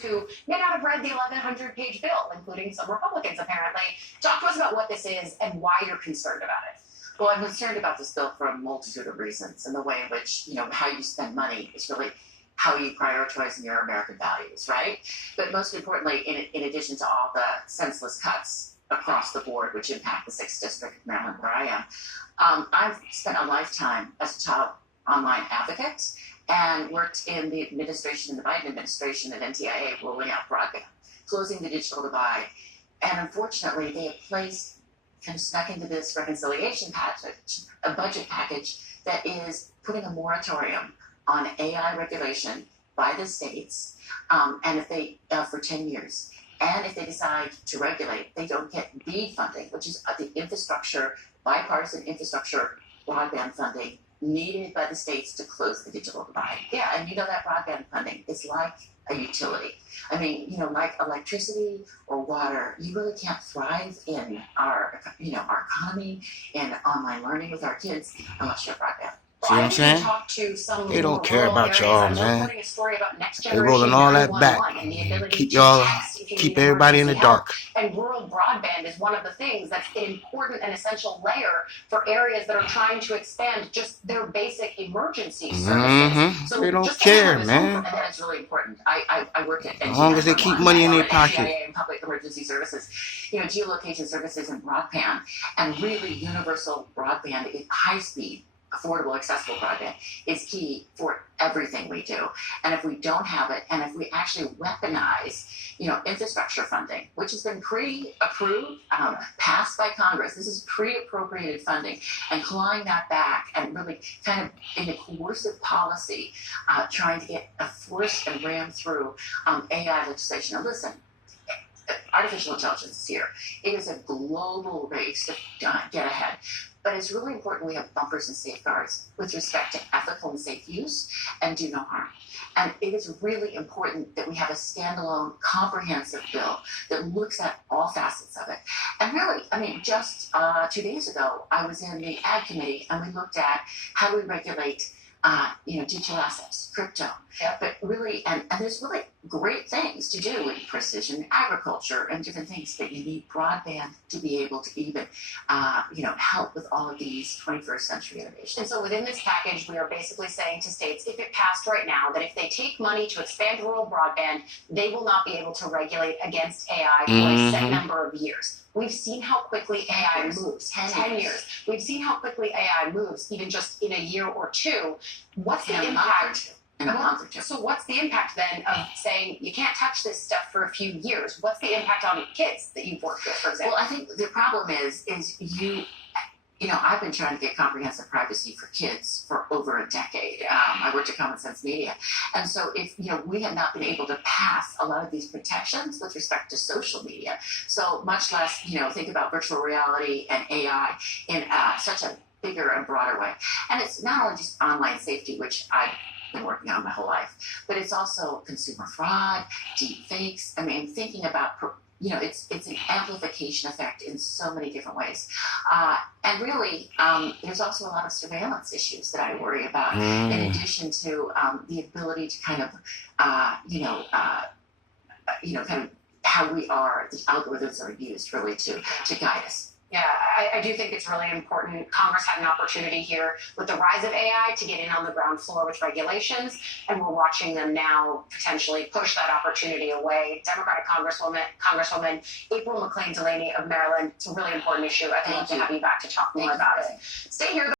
who may not have read the 1,100-page bill, including some Republicans apparently. Talk to us about what this is and why you're concerned about it. Well, I'm concerned about this bill for a multitude of reasons, and the way in which, how you spend money is really how you prioritize your American values, right? But most importantly, in addition to all the senseless cuts across the board, which impact the 6th District of Maryland, where I am, I've spent a lifetime as a child online advocate and worked in the administration, the Biden administration at NTIA, rolling out broadband, closing the digital divide. And unfortunately, they have kind of snuck into this reconciliation package, a budget package that is putting a moratorium on AI regulation by the states, and if they for 10 years. And if they decide to regulate, they don't get BEAD funding, which is the infrastructure, bipartisan infrastructure broadband funding needed by the states to close the digital divide. Yeah, and that broadband funding is like a utility. I mean, like electricity or water, you really can't thrive in our economy and online learning with our kids unless you have broadband. See what I'm saying? They don't care about y'all, man. They rolling all that back. Keep everybody in the dark. And rural broadband is one of the things that's an important and essential layer for areas that are trying to expand just their basic emergency services. So they don't care, man. And that's really important. I work at as long as they keep money in their pocket. And public emergency services, geolocation services and broadband, and really universal broadband, high speed, affordable, accessible broadband is key for everything we do. And if we don't have it, and if we actually weaponize, infrastructure funding, which has been pre-approved, passed by Congress, this is pre-appropriated funding, and clawing that back and really kind of in a coercive policy, trying to get a force and ram through AI legislation. Now listen, artificial intelligence is here. It is a global race to get ahead. But it's really important we have bumpers and safeguards with respect to ethical and safe use and do no harm. And it is really important that we have a standalone, comprehensive bill that looks at all facets of it. And really, just 2 days ago, I was in the Ag Committee and we looked at how do we regulate digital assets, crypto. Yeah. But really, and there's really great things to do with precision agriculture and different things, but you need broadband to be able to even, help with all of these 21st century innovations. And so within this package, we are basically saying to states, if it passed right now, that if they take money to expand rural broadband, they will not be able to regulate against AI for a set number of years. We've seen how quickly AI moves. 10 years. We've seen how quickly AI moves, even just in a year or two. What's the impact? In a month or two. So what's the impact then of saying you can't touch this stuff for a few years? What's the impact on kids that you've worked with, for example? Well, I think the problem is I've been trying to get comprehensive privacy for kids for over a decade. I worked at Common Sense Media. And so if, we have not been able to pass a lot of these protections with respect to social media. So much less, think about virtual reality and AI in such a bigger and broader way. And it's not only just online safety, which I've been working on my whole life, but it's also consumer fraud, deep fakes. Thinking about it's an amplification effect in so many different ways. And really, there's also a lot of surveillance issues that I worry about, in addition to the ability to kind of how the algorithms are used really to guide us. Yeah, I do think it's really important. Congress had an opportunity here with the rise of AI to get in on the ground floor with regulations, and we're watching them now potentially push that opportunity away. Democratic Congresswoman April McClain Delaney of Maryland, it's a really important issue. I'd love to have you back to talk more about it. Stay here.